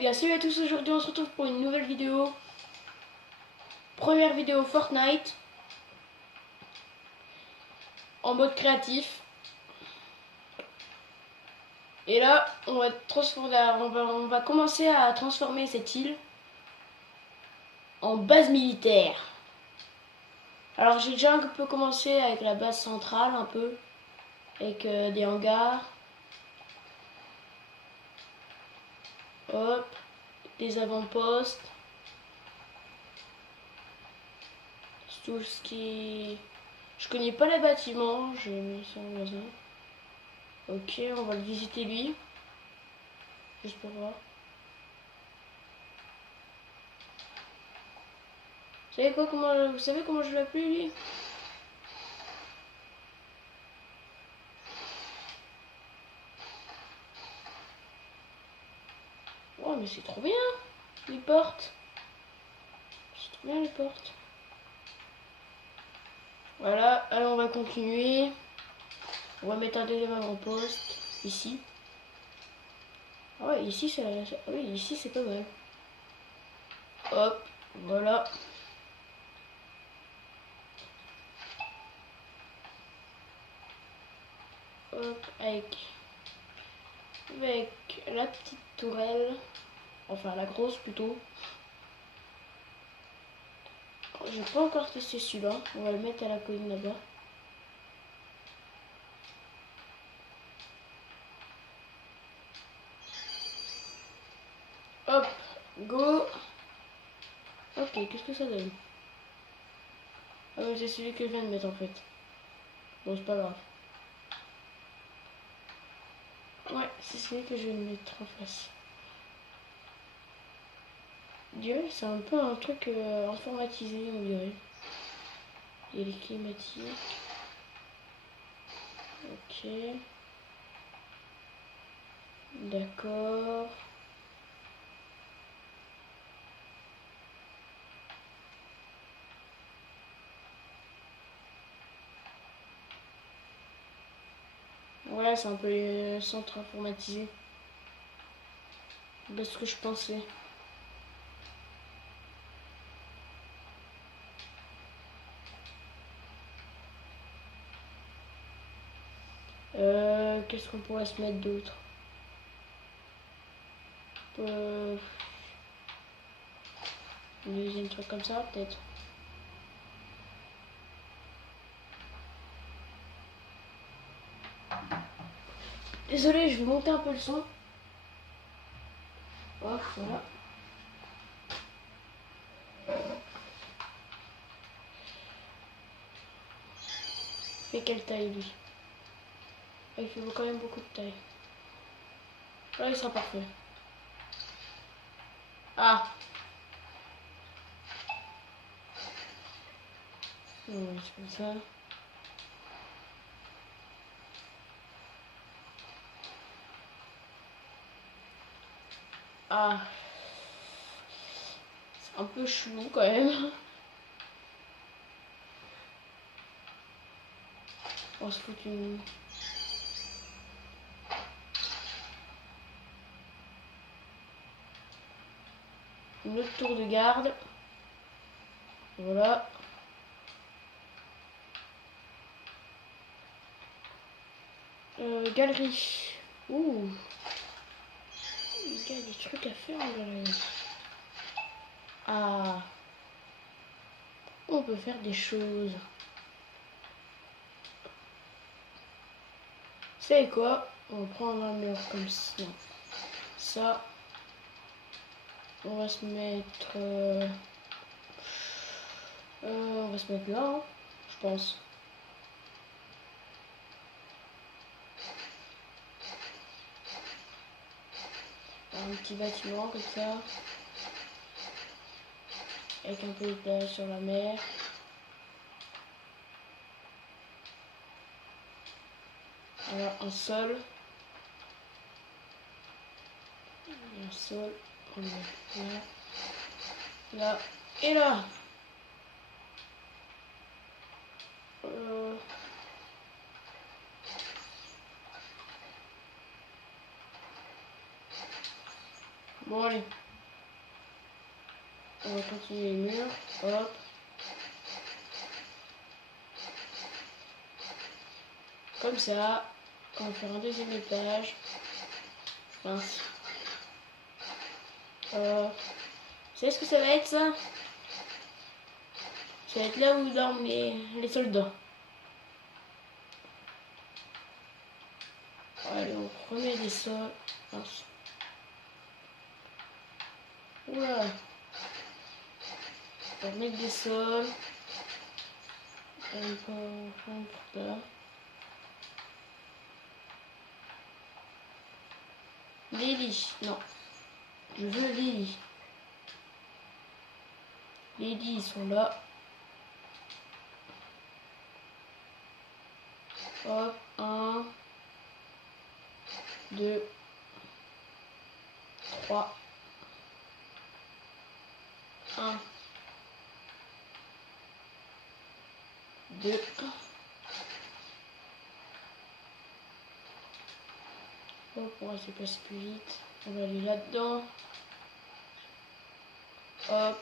bien salut à tous, aujourd'hui on se retrouve pour une nouvelle vidéo. Première vidéo Fortnite. En mode créatif. Et là, on va commencer à transformer cette île en base militaire. Alors j'ai déjà un peu commencé avec la base centrale, un peu. Avec des hangars. Hop. Des avant-postes. Tout ce qui... Je connais pas les bâtiments, j'ai mis ça en magasin. Ok, on va le visiter lui. Juste pour voir. Vous savez comment je l'appelle lui? Oh mais c'est trop bien les portes. C'est trop bien les portes. Voilà, alors on va continuer. On va mettre un deuxième avant-poste ici. Ah ouais, ici c'est oui, ici c'est pas mal. Hop, voilà. Hop, avec la petite tourelle. Enfin la grosse plutôt. J'ai pas encore testé celui-là. On va le mettre à la colline là-bas. Hop, go. Ok, qu'est-ce que ça donne? Ah oui, c'est celui que je viens de mettre en fait. Bon, c'est pas grave. Ouais, c'est celui que je vais mettre en face. Dieu, c'est un peu un truc informatisé, on dirait. Il y a les climatiques. Ok. D'accord. Ouais, c'est un peu centre informatisé. De ce que je pensais. Qu'est-ce qu'on pourrait se mettre d'autre? Une deuxième truc comme ça, peut-être. Désolé, je vais monter un peu le son. Hop, voilà. Il fait quelle taille lui? Il fait quand même beaucoup de taille. Là, il sera parfait. Ah! Non, c'est comme ça. Ah! C'est un peu chelou quand même. On se fout une autre tour de garde. Voilà. Galerie. Ouh. Il y a des trucs à faire en galerie. Ah. On peut faire des choses. C'est quoi? On va prendre un mur comme ça. Ça. On va se mettre... on va se mettre là, hein, je pense. Un petit bâtiment comme ça. Avec un peu de place sur la mer. Voilà, un sol. Un sol. On met là. Là. Et là. Bon, allez. On va continuer les murs. Hop. Comme ça. On va faire un deuxième étage. Mince. Vous savez ce que ça va être, ça? Ça va être là où dorment les soldats. Allez, on remet des sols. Mince. Oula. On va remettre des sols. Là. Les lits. Non. Je veux les lits. Les lits, ils sont là. Hop. 1, 2, 3. 1, 2. Hop, on va se passer plus vite. On va aller là-dedans. Hop.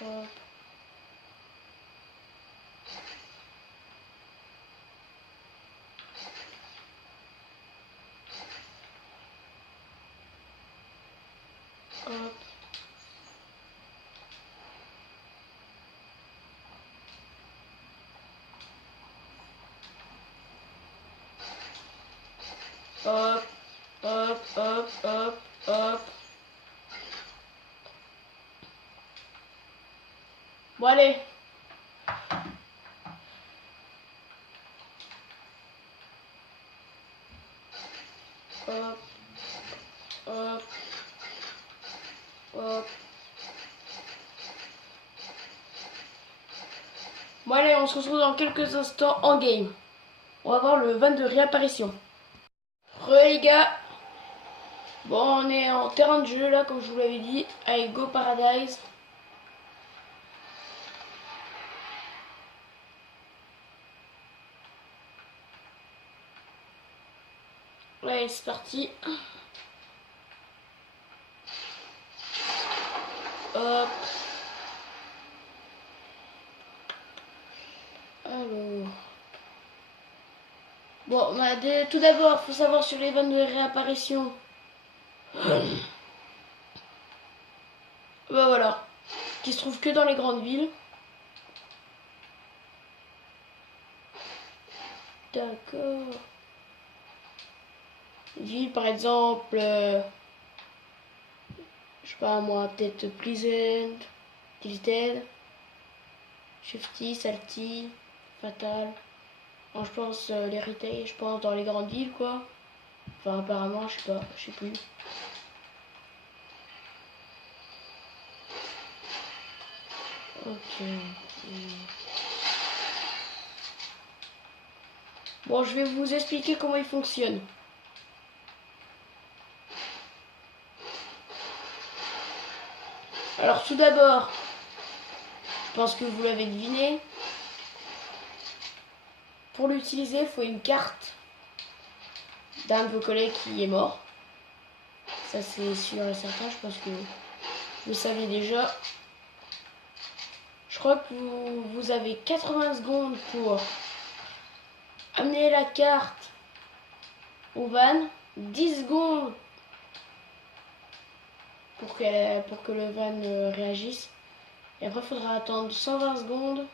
Hop. Hop. Hop, hop, hop, hop, hop. Bon, allez. Hop, hop, hop. Bon, allez, on se retrouve dans quelques instants en game. On va voir le van de réapparition. Les gars. Bon, on est en terrain de jeu là, comme je vous l'avais dit, avec Go Paradise. Ouais, c'est parti. Hop. Alors. Bon, bah, tout d'abord, faut savoir sur les vannes de réapparition. Bah voilà. Qui se trouvent que dans les grandes villes. D'accord. Ville par exemple. Je sais pas moi, peut-être Pleasant, Tilted, Shifty, Salty, Fatal. Bon, je pense les retail, je pense dans les grandes villes quoi. Enfin apparemment, je sais pas, je sais plus. Ok. Bon, je vais vous expliquer comment il fonctionne. Alors tout d'abord, je pense que vous l'avez deviné. Pour l'utiliser, il faut une carte d'un de vos collègues qui est mort. Ça c'est sûr et certain, je pense que vous le savez déjà. Je crois que vous avez 80 secondes pour amener la carte au van, 10 secondes pour que le van réagisse. Et après, il faudra attendre 120 secondes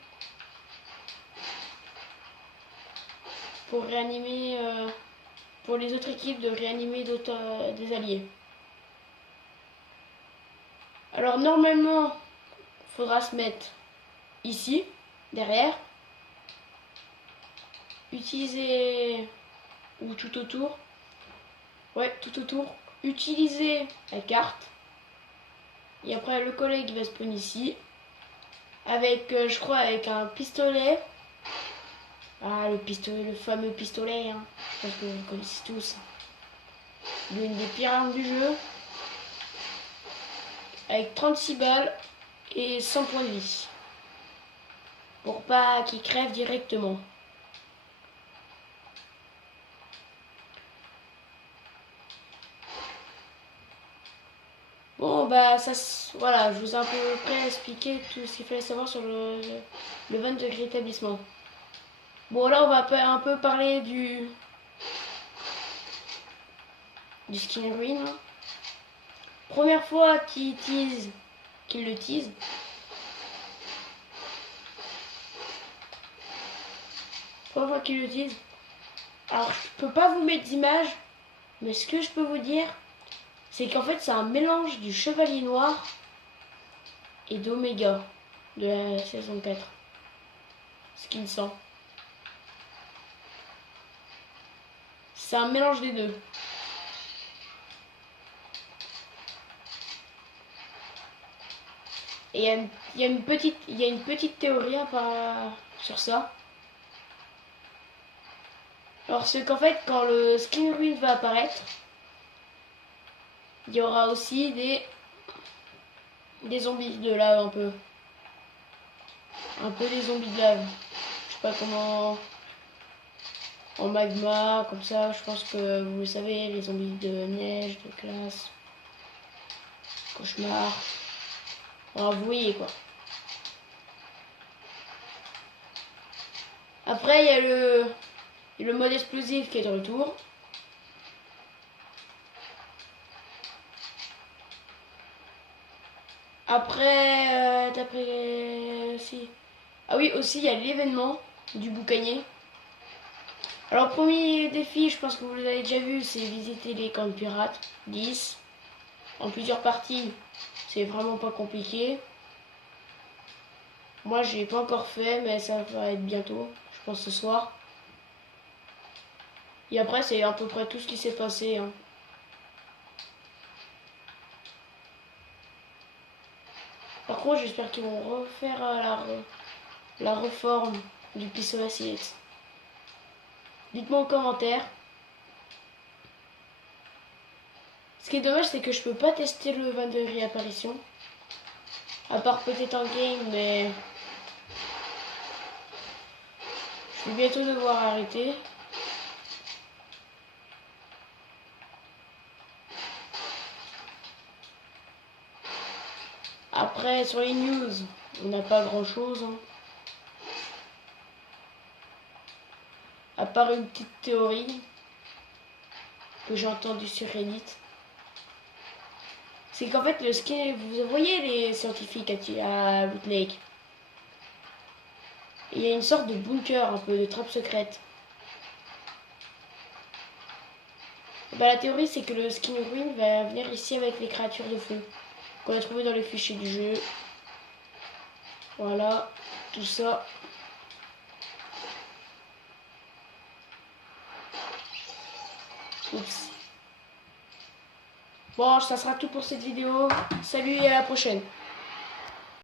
pour réanimer, pour les autres équipes de réanimer des alliés. Alors normalement, il faudra se mettre ici, derrière. Utiliser, ou tout autour. Ouais, tout autour. Utiliser la carte. Et après, le collègue va spawn ici. Avec, je crois, avec un pistolet. Ah, le pistolet, le fameux pistolet. Hein. Je pense que vous le connaissez tous. L'une des pires armes du jeu. Avec 36 balles et 100 points de vie. Pour pas qu'il crève directement. bah voilà, je vous ai un peu près expliqué tout ce qu'il fallait savoir sur le 20 degrés établissement. Bon, là, on va un peu parler du skin green. Hein. Première fois qu'il le tease. Première fois qu'il le tease. Alors, je peux pas vous mettre d'image, mais ce que je peux vous dire, c'est qu'en fait, c'est un mélange du Chevalier Noir et d'Oméga de la saison 4. Skin 100. C'est un mélange des deux. Et il y a une petite théorie sur ça. Alors c'est qu'en fait quand le skin ruin va apparaître, il y aura aussi des zombies de lave un peu. Un peu des zombies de lave. Je sais pas comment. En magma, comme ça, je pense que vous le savez, les zombies de neige, de glace, cauchemar. Alors vous voyez quoi. Après il y a le mode explosif qui est de retour. Après, si. Ah oui, aussi il y a l'événement du boucanier. Alors premier défi, je pense que vous l'avez déjà vu, c'est visiter les camps de pirates, 10. En plusieurs parties, c'est vraiment pas compliqué. Moi j'ai pas encore fait, mais ça va être bientôt, je pense ce soir. Et après c'est à peu près tout ce qui s'est passé. Hein. Par contre j'espère qu'ils vont refaire la réforme du pistolet assiette. Dites-moi en commentaire. Ce qui est dommage, c'est que je peux pas tester le 20 degrés apparition. À part peut-être en game, mais je vais bientôt devoir arrêter. Après, sur les news, on n'a pas grand-chose. Hein. À part une petite théorie que j'ai entendue sur Reddit. C'est qu'en fait, le skin, vous voyez les scientifiques à Loot Lake. Il y a une sorte de bunker, un peu de trappe secrète. Bah, la théorie, c'est que le skin ruin va venir ici avec les créatures de feu qu'on a trouvé dans les fichiers du jeu. Voilà, tout ça. Oups. Bon, ça sera tout pour cette vidéo. Salut et à la prochaine.